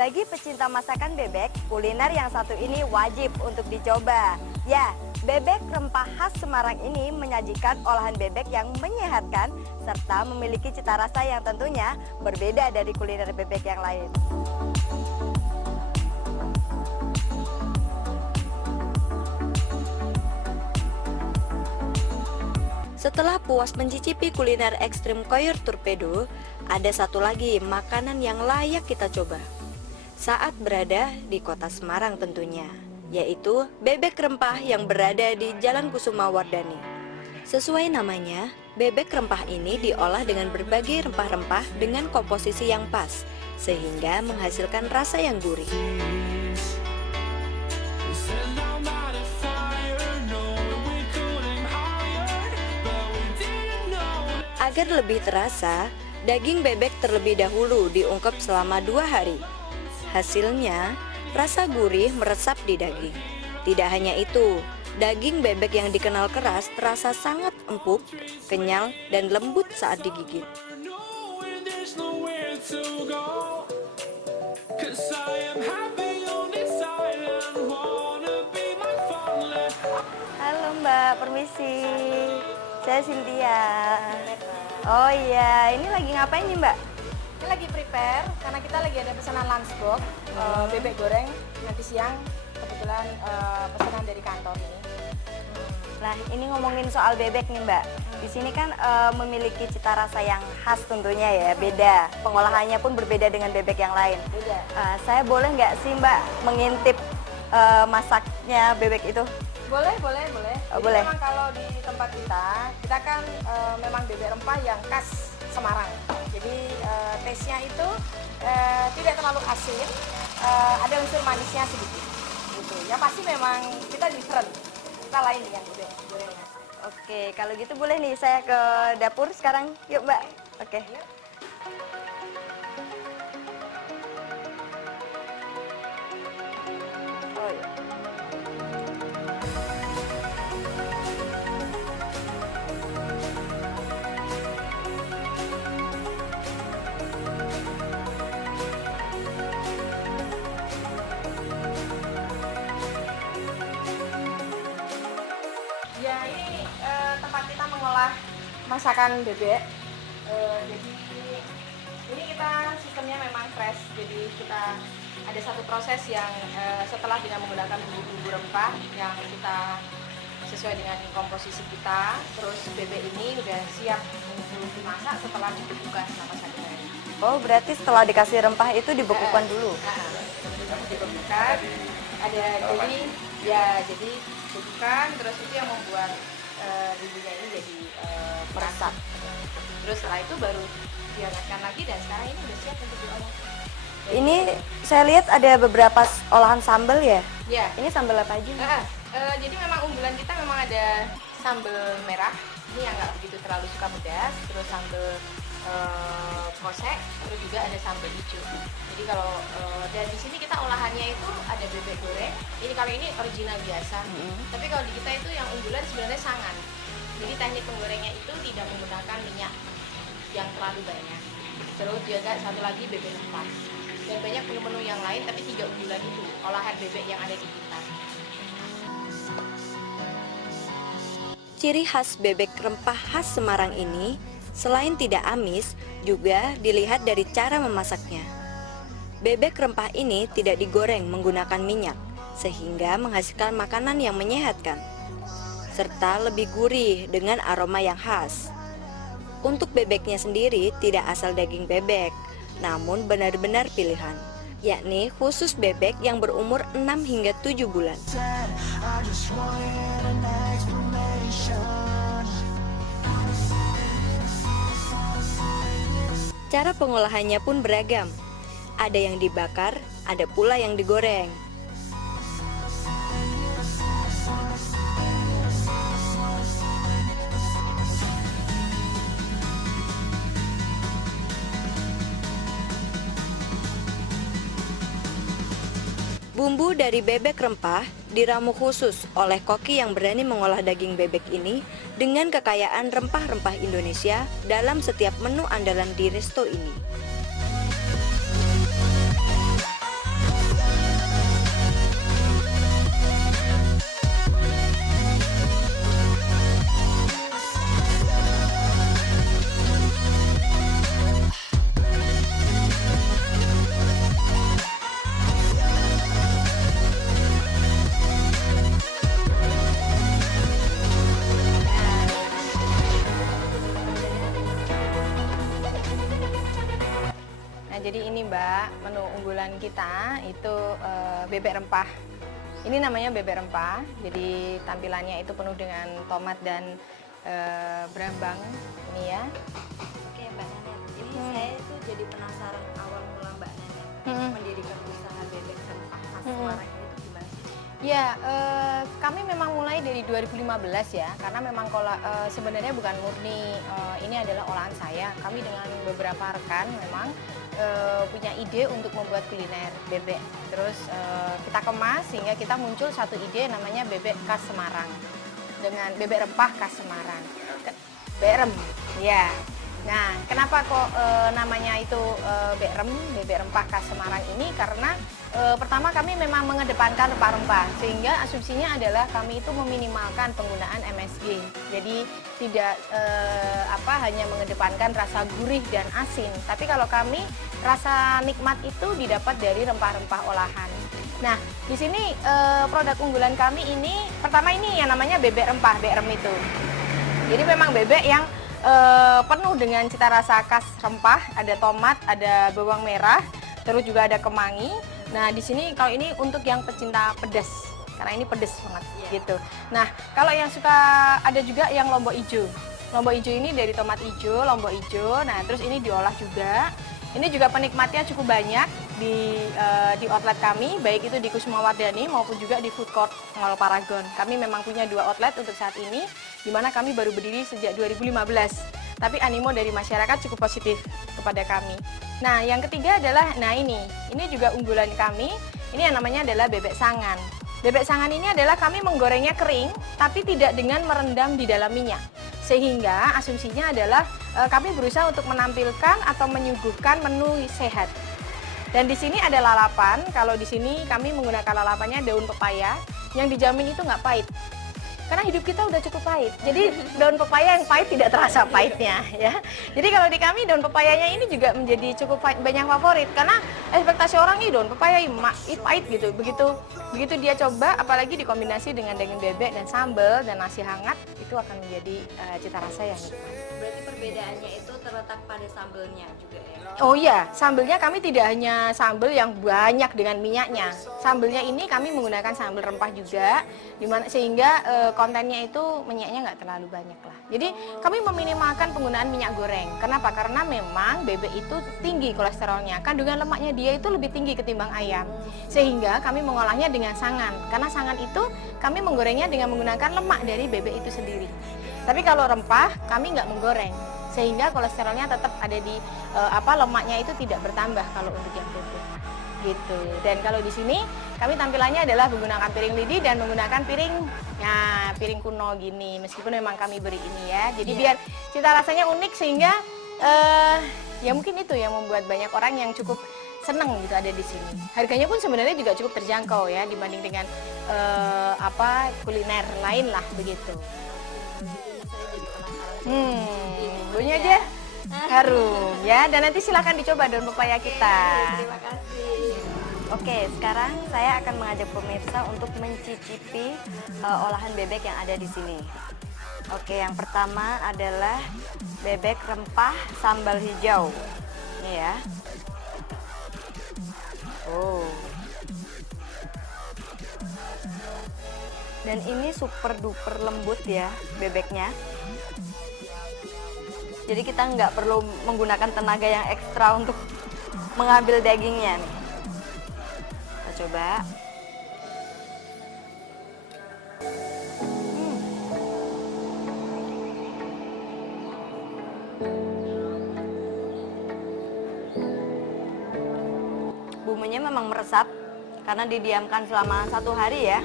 Bagi pecinta masakan bebek, kuliner yang satu ini wajib untuk dicoba. Ya, bebek rempah khas Semarang ini menyajikan olahan bebek yang menyehatkan serta memiliki cita rasa yang tentunya berbeda dari kuliner bebek yang lain. Setelah puas mencicipi kuliner ekstrim koyor torpedo, ada satu lagi makanan yang layak kita coba. Saat berada di kota Semarang tentunya, yaitu bebek rempah yang berada di Jalan Kusuma Wardani. Sesuai namanya, bebek rempah ini diolah dengan berbagai rempah-rempah dengan komposisi yang pas, sehingga menghasilkan rasa yang gurih. Agar lebih terasa, daging bebek terlebih dahulu diungkep selama 2 hari. Hasilnya, rasa gurih meresap di daging. Tidak hanya itu, daging bebek yang dikenal keras terasa sangat empuk, kenyal, dan lembut saat digigit. Halo Mbak, permisi. Saya Cynthia. Oh iya, ini lagi ngapain nih Mbak? Ini lagi prepare karena kita lagi ada pesanan lunch box bebek goreng nanti siang, kebetulan pesanan dari kantor ini. Nah, ini ngomongin soal bebek nih Mbak. Di sini kan memiliki cita rasa yang khas tentunya ya, beda. Pengolahannya pun berbeda dengan bebek yang lain. Beda. Saya boleh nggak sih Mbak mengintip masaknya bebek itu? Boleh. Jadi boleh. memang kalau di tempat kita kan memang bebek rempah yang khas Semarang. Jadi taste-nya itu tidak terlalu asin, ada unsur manisnya sedikit. Gitu. Ya pasti memang kita different. Kita lain yang bebek gorengnya. Oke, kalau gitu boleh nih saya ke dapur sekarang. Yuk Mbak. Oke. Yuk. Oh iya. Ya ini tempat kita mengolah masakan bebek. Jadi ini kita sistemnya memang fresh. Jadi kita ada satu proses yang setelah dengan menggunakan bumbu-bumbu rempah yang kita sesuai dengan komposisi kita. Terus bebek ini udah siap untuk dimasak setelah dibekukan sama saya. Oh, berarti setelah dikasih rempah itu dibekukan dulu. Dibekukan. Ada jadi bekukan, terus itu yang membuat bumbunya ini jadi meresap. Terus setelah itu baru dihangatkan lagi dan sekarang ini udah siap untuk diolah. Ini saya lihat ada beberapa olahan sambal ya? Ya. Ini sambal apa aja? Jadi memang unggulan kita memang ada sambal merah, ini yang nggak begitu terlalu suka pedas, terus sambal kosek, terus juga ada sambal hijau. Jadi kalau dan di sini kita olahannya itu ada bebek goreng. Ini kali ini original biasa. Tapi kalau di kita itu yang unggulan sebenarnya sangan. Jadi teknik penggorengnya itu tidak menggunakan minyak yang terlalu banyak. Terus juga satu lagi bebek rempah. Dan banyak menu-menu yang lain, tapi 3 unggulan itu olahan bebek yang ada di kita. Ciri khas bebek rempah khas Semarang ini, selain tidak amis, juga dilihat dari cara memasaknya. Bebek rempah ini tidak digoreng menggunakan minyak, sehingga menghasilkan makanan yang menyehatkan, serta lebih gurih dengan aroma yang khas. Untuk bebeknya sendiri tidak asal daging bebek, namun benar-benar pilihan, yakni khusus bebek yang berumur 6 hingga 7 bulan. Cara pengolahannya pun beragam. Ada yang dibakar, ada pula yang digoreng. Bumbu dari bebek rempah diramu khusus oleh koki yang berani mengolah daging bebek ini dengan kekayaan rempah-rempah Indonesia dalam setiap menu andalan di resto ini. jadi ini Mbak, menu unggulan kita itu bebek rempah. Ini namanya bebek rempah, jadi tampilannya itu penuh dengan tomat dan berambang ini ya. Oke Mbak Nenek, ini saya itu jadi penasaran awal mula Mbak Nenek mendirikan usaha bebek rempah khas Semarang ini itu gimana sih? Ya, kami memang mulai dari 2015 ya, karena memang kalau sebenarnya bukan murni ini adalah olahan saya. Kami dengan beberapa rekan memang punya ide untuk membuat kuliner bebek. Terus kita kemas sehingga kita muncul satu ide namanya bebek khas Semarang dengan bebek rempah khas Semarang. Berem, ya. Nah, kenapa kok namanya itu bebek rempah khas Semarang ini? Karena pertama kami memang mengedepankan rempah-rempah, sehingga asumsinya adalah kami itu meminimalkan penggunaan MSG. Jadi tidak hanya mengedepankan rasa gurih dan asin, tapi kalau kami rasa nikmat itu didapat dari rempah-rempah olahan. Nah, di sini produk unggulan kami ini pertama ini yang namanya bebek rempah, berem itu. Jadi memang bebek yang penuh dengan cita rasa khas rempah, ada tomat, ada bawang merah, terus juga ada kemangi. Nah, di sini kalau ini untuk yang pecinta pedas, karena ini pedas banget gitu. Nah, kalau yang suka ada juga yang lombok ijo. Lombok ijo ini dari tomat ijo, lombok ijo. Nah, terus ini diolah juga. Ini juga penikmatnya cukup banyak di outlet kami, baik itu di Kusuma Wardani maupun juga di Food Court Mall Paragon. Kami memang punya 2 outlet untuk saat ini, di mana kami baru berdiri sejak 2015. Tapi animo dari masyarakat cukup positif kepada kami. Nah, yang ketiga adalah, nah ini juga unggulan kami. Ini yang namanya adalah bebek sangan. Bebek sangan ini adalah kami menggorengnya kering, tapi tidak dengan merendam di dalam minyak. Sehingga asumsinya adalah kami berusaha untuk menampilkan atau menyuguhkan menu sehat. Dan di sini ada lalapan. Kalau di sini kami menggunakan lalapannya daun pepaya yang dijamin itu nggak pahit. Karena hidup kita udah cukup pahit. Jadi daun pepaya yang pahit tidak terasa pahitnya ya. Jadi kalau di kami daun pepayanya ini juga menjadi cukup banyak favorit karena ekspektasi orang nih daun pepaya pahit gitu. Begitu dia coba apalagi dikombinasi dengan daging bebek dan sambal dan nasi hangat itu akan menjadi cita rasa yang nikmat. Berarti perbedaannya itu terletak pada sambelnya juga ya? Oh iya, sambelnya kami tidak hanya sambel yang banyak dengan minyaknya. Sambelnya ini kami menggunakan sambel rempah juga, sehingga kontennya itu minyaknya nggak terlalu banyak lah. Jadi kami meminimalkan penggunaan minyak goreng. Kenapa? Karena memang bebek itu tinggi kolesterolnya, kandungan lemaknya dia itu lebih tinggi ketimbang ayam. Sehingga kami mengolahnya dengan sangan. Karena sangan itu kami menggorengnya dengan menggunakan lemak dari bebek itu sendiri. Tapi kalau rempah kami nggak menggoreng, sehingga kolesterolnya tetap ada di lemaknya itu tidak bertambah kalau untuk yang bebek gitu. Dan kalau di sini kami tampilannya adalah menggunakan piring lidi dan menggunakan piring kuno gini, meskipun memang kami beri ini ya. Jadi biar cita rasanya unik sehingga ya mungkin itu yang membuat banyak orang yang cukup seneng gitu ada di sini. Harganya pun sebenarnya juga cukup terjangkau ya dibanding dengan kuliner lain lah begitu. Bunyi aja harum ya, dan nanti silahkan dicoba daun pepaya kita. Terima kasih. Oke, sekarang saya akan mengajak pemirsa untuk mencicipi olahan bebek yang ada di sini. Oke, yang pertama adalah bebek rempah sambal hijau. Ini ya. Oh. Dan ini super duper lembut ya bebeknya. Jadi kita nggak perlu menggunakan tenaga yang ekstra untuk mengambil dagingnya nih. Kita coba. Bumbunya memang meresap karena didiamkan selama 1 hari ya.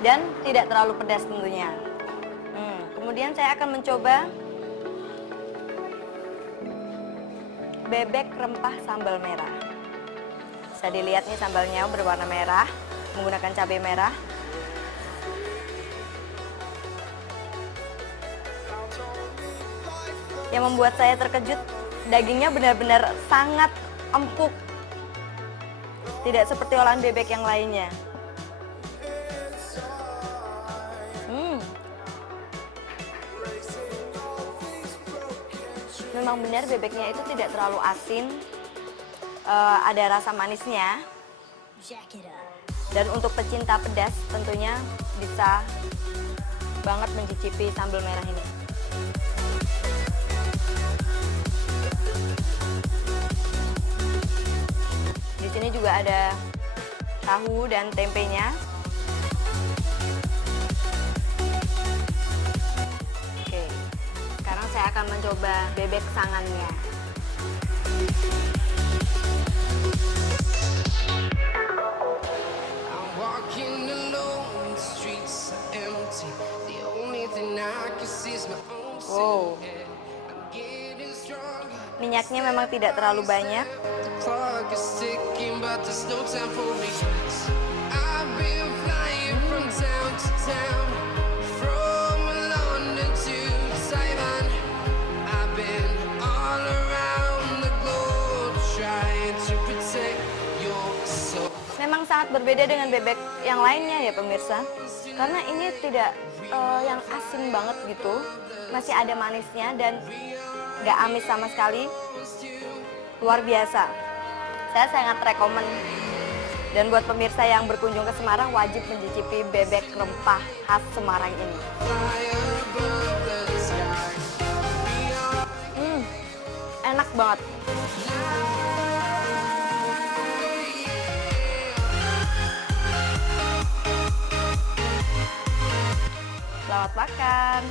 Dan tidak terlalu pedas tentunya. Kemudian saya akan mencoba bebek rempah sambal merah. Bisa dilihat nih sambalnya berwarna merah, menggunakan cabai merah. Yang membuat saya terkejut, dagingnya benar-benar sangat empuk. Tidak seperti olahan bebek yang lainnya. Memang benar bebeknya itu tidak terlalu asin, ada rasa manisnya. Dan untuk pecinta pedas tentunya bisa banget mencicipi sambal merah ini. Di sini juga ada tahu dan tempenya. Oke, sekarang saya akan mencoba bebek sangannya. Walking alone, the streets are empty. The only thing I can see is my own Wow, silhouette. I'm getting stronger. minyaknya memang tidak terlalu banyak. The clock is ticking, but there's no time for regrets. I've been flying from town to town, from London to Taiwan. I've been all around the globe trying to protect your soul. Memang sangat berbeda dengan bebek yang lainnya ya pemirsa. Karena ini tidak yang asin banget gitu. Masih ada manisnya dan nggak amis sama sekali. Luar biasa. Saya sangat rekomen. Dan buat pemirsa yang berkunjung ke Semarang wajib mencicipi bebek rempah khas Semarang ini. Enak banget. Selamat makan.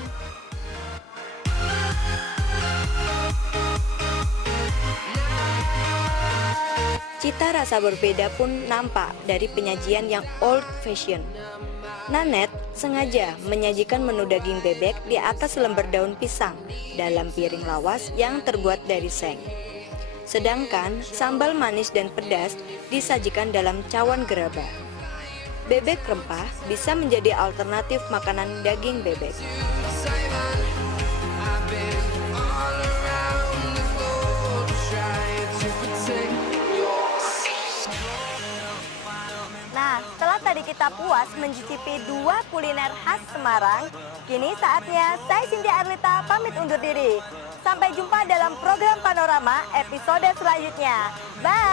Cita rasa berbeda pun nampak dari penyajian yang old fashion. Nanet sengaja menyajikan menu daging bebek di atas lembar daun pisang dalam piring lawas yang terbuat dari seng. Sedangkan sambal manis dan pedas disajikan dalam cawan gerabah. Bebek rempah bisa menjadi alternatif makanan daging bebek. Nah, setelah tadi kita puas mencicipi 2 kuliner khas Semarang, kini saatnya saya Cynthia Arlita pamit undur diri. Sampai jumpa dalam program Panorama episode selanjutnya. Bye!